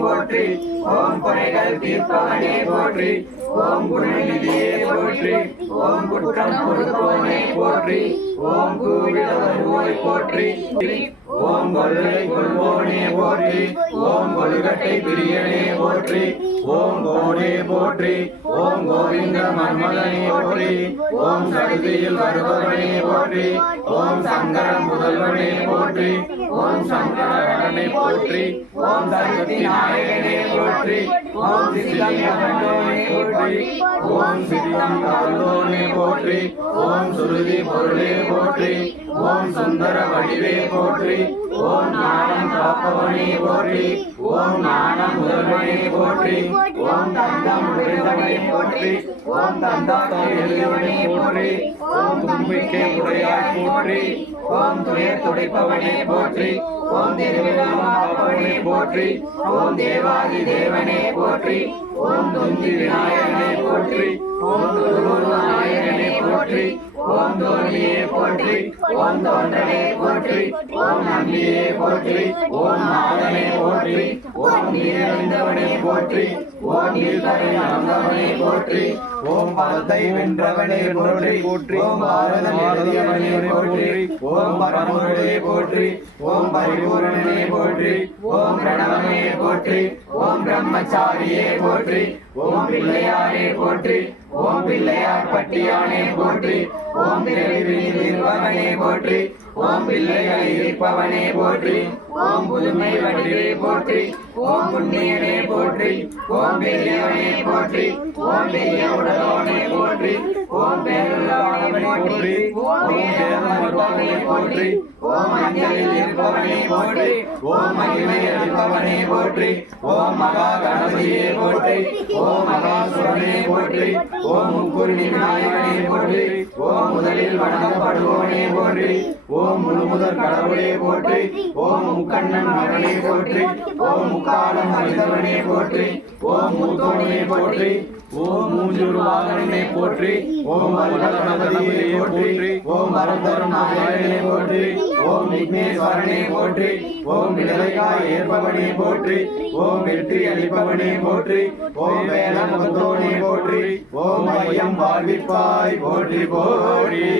போற்றி. ஓம் குறைகள் தீர்ப்பவனே போற்றி. ஓம் குணநிதியே போற்றி. ஓம் குற்றம் பொறுப்பவனே போற்றி. ஓம் கூவிட வருவோய் போற்றி. ஓம் கொள்ளை கொள்வோனே போற்றி. ஓம் கொள்கட்டை பிரியனே போற்றி. ஓம் கோனே போற்றி. ஓம் கோவிந்த மன்மதனே போற்றி. ஓம் சடுதியில் வருபவனே போற்றி. ஓம் சங்கர முதல்வனே போற்றி. ஓம் சங்கரனே போற்றி. ஓம் சக்தி நாயகனே போற்றி. ஓம் சிதம்பரனே போற்றி. ஓம் சிதம்பரனே போற்றி. ஓம் சுருதி பொருளே போற்றி. ஓம் சுந்தர வடிவே போற்றி. ஓம் ஞானம் காப்பவனே போற்றி. ஓம் ஞானம் முதல்வனே போற்றி. ஓம் தந்தம் உடையவனே போற்றி. ஓம் தந்தாத்தை எழுதியவனே போற்றி. ஓம் தும்பிக்கை உடையாய் போற்றி. ஓம் துயர் துடைப்பவனே போற்றி. ஓம் தேவனே போற்றி. ஓம் தேவாதி தேவனே போற்றி. ஓம் தொந்தி விநாயகனே போற்றி. ஓம் நாயகனே போற்றி. ஓம் தோல்வியே போற்றி. ஓம் தோன்றனே போற்றி. ஓம் நம்பியே போற்றி. ஓம் நாதனே போற்றி. ஓம் நீரழிந்தவனே போற்றி. ஓம் நீர்கரை அந்தவனே போற்றி. ஓம் பலத்தை வென்றவனே போற்றி. ஓம் பாரதம் எழுதியவனே போற்றி. ஓம் பரமுருளே போற்றி. ஓம் பரிபூரணனே போற்றி. ஓம் பிரணவமே போற்றி. ஓம் பிரம்மச்சாரியே போற்றி. ஓம் பிள்ளையாரே போற்றி. ஓம் பிள்ளையார் பட்டியானே போற்றி. ஓம் பிறவியில் இருப்பவனே போற்றி. ஓம் பிள்ளைகளை இருப்பவனே போற்றி. ஓம் புதுமை வடிவே போற்றி. ஓம் புண்ணியனே போற்றி. ஓம் பெரியவனே போற்றி. ஓம் பெரிய உடலோனே போற்றி. ஓம் பேருள்ளவனே போற்றி. ஓம் பேரமர்பவனே போற்றி. ஓம் அஞ்சலில் இருப்பவனே போற்றி. ஓம் மகிமை அளிப்பவனே போற்றி. ஓம் மகா கணபதியே போற்றி. ஓம் மகாசுரனே போற்றி. ஓம் முக்குருணி விநாயகனே போற்றி. ஓம் முதலில் வணங்கப்படுவோனே போற்றி. ஓம் முழுமுதற் கடவுளே போற்றி. ஓம் முக்கண்ணன் மகனே போற்றி. ஓம் முக்காலம் மனிதவனே போற்றி. ஓம் மூத்தோனே போற்றி. ஓம் மூஞ்சுருவாகனே போற்றி. ஓம் கணபதியே போற்றி. ஓம் வரதரும் நாயகனே போற்றி. ஓம் விக்னேஸ்வரனே போற்றி. ஓம் விடலைக்காய் ஏற்பவனே போற்றி. ஓம் வெற்றி அளிப்பவனே போற்றி. ஓம் வேலமுகத்தோனே போற்றி. ஓம் ஐயம் வாழ்விப்பாய் போற்றி போற்றி.